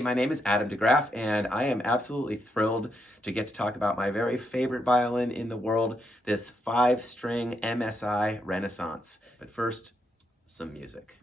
Hey, my name is Adam DeGraff, and I am absolutely thrilled to get to talk about my very favorite violin in the world, this 5-string MSI Renaissance. But first, some music.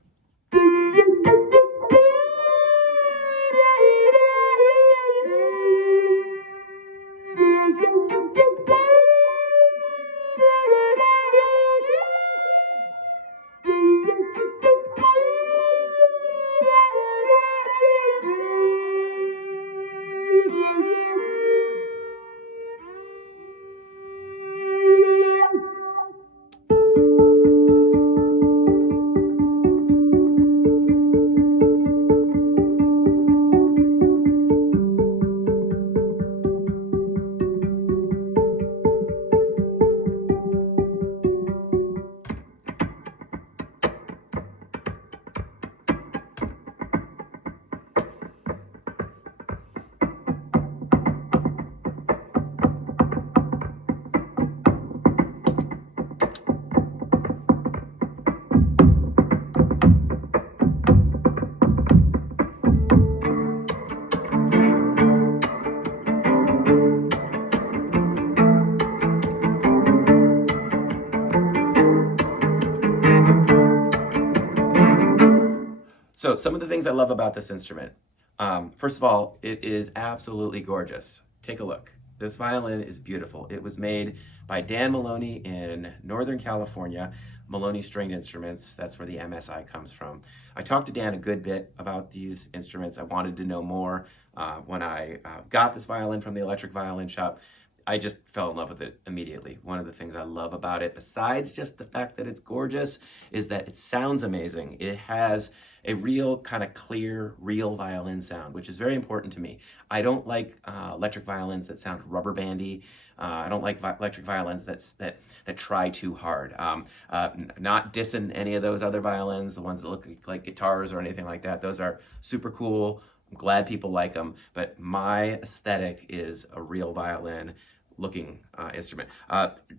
So some of the things I love about this instrument. First of all, it is absolutely gorgeous. Take a look. This violin is beautiful. It was made by Dan Maloney in Northern California, Maloney Stringed Instruments. That's where the MSI comes from. I talked to Dan a good bit about these instruments. I wanted to know more. When I got this violin from the electric violin shop, I just fell in love with it immediately. One of the things I love about it, besides just the fact that it's gorgeous, is that it sounds amazing. It has a real kind of clear, real violin sound, which is very important to me. I don't like electric violins that sound rubber bandy. I don't like electric violins that try too hard. Not dissing any of those other violins, the ones that look like guitars or anything like that. Those are super cool. I'm glad people like them, but my aesthetic is a real violin looking instrument.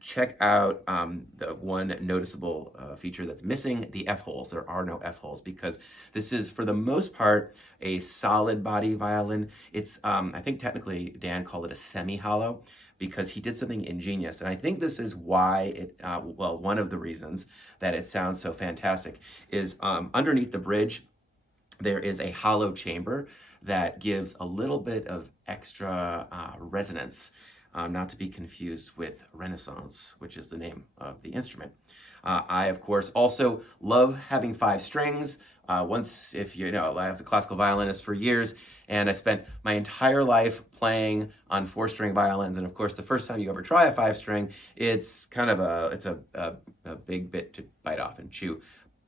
Check out the one noticeable feature that's missing, the F-holes. There are no F-holes because this is, for the most part, a solid body violin. It's, I think technically Dan called it a semi-hollow because he did something ingenious. And I think this is why it, well, one of the reasons that it sounds so fantastic is underneath the bridge, there is a hollow chamber that gives a little bit of extra resonance. Not to be confused with Renaissance, which is the name of the instrument. I, of course, also love having 5 strings. If you know, I was a classical violinist for years, and I spent my entire life playing on 4-string violins. And of course, the first time you ever try a 5-string, it's kind of a big bit to bite off and chew.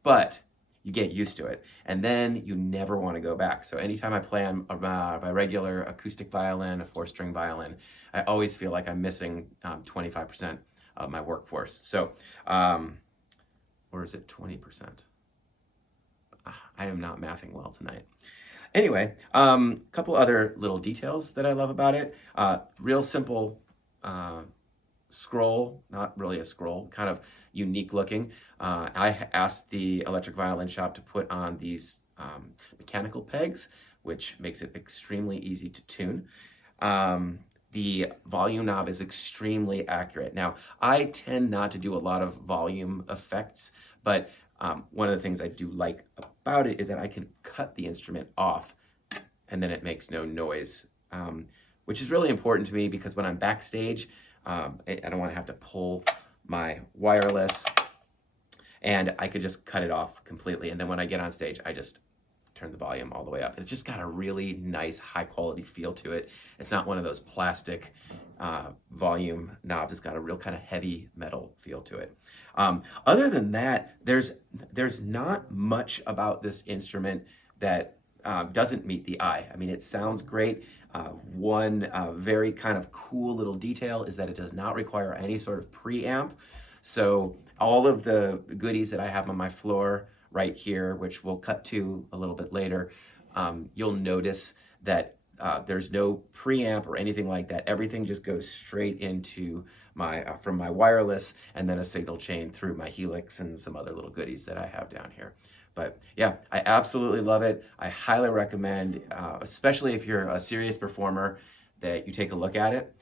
But you get used to it, and then you never want to go back. So anytime I play on my regular acoustic violin, a 4-string violin, I always feel like I'm missing 25% of my workforce. So, or is it 20%? I am not mathing well tonight. Anyway, a couple other little details that I love about it. Real simple scroll, not really a scroll, kind of unique looking. I asked the electric violin shop to put on these mechanical pegs, which makes it extremely easy to tune. The volume knob is extremely accurate. Now, I tend not to do a lot of volume effects, but one of the things I do like about it is that I can cut the instrument off and then it makes no noise, which is really important to me because when I'm backstage, I don't want to have to pull my wireless, and I could just cut it off completely. And then when I get on stage, I just turn the volume all the way up. It's just got a really nice, high quality feel to it. It's not one of those plastic volume knobs. It's got a real kind of heavy metal feel to it. Other than that, there's not much about this instrument that doesn't meet the eye. I mean, it sounds great. One very kind of cool little detail is that it does not require any sort of preamp. So all of the goodies that I have on my floor right here, which we'll cut to a little bit later, you'll notice that there's no preamp or anything like that. Everything just goes straight into my from my wireless and then a signal chain through my Helix and some other little goodies that I have down here. But yeah, I absolutely love it. I highly recommend, especially if you're a serious performer, that you take a look at it.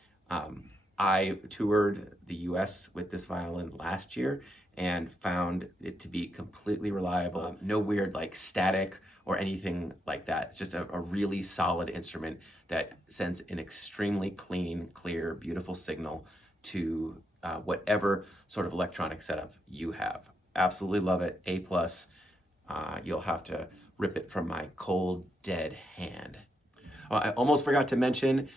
I toured the US with this violin last year and found it to be completely reliable. No weird like static or anything like that. It's just a really solid instrument that sends an extremely clean, clear, beautiful signal to whatever sort of electronic setup you have. Absolutely love it. A+. You'll have to rip it from my cold, dead hand. I almost forgot to mention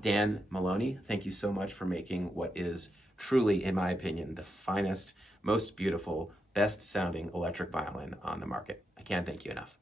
Dan Maloney. Thank you so much for making what is truly, in my opinion, the finest, most beautiful, best sounding electric violin on the market. I can't thank you enough.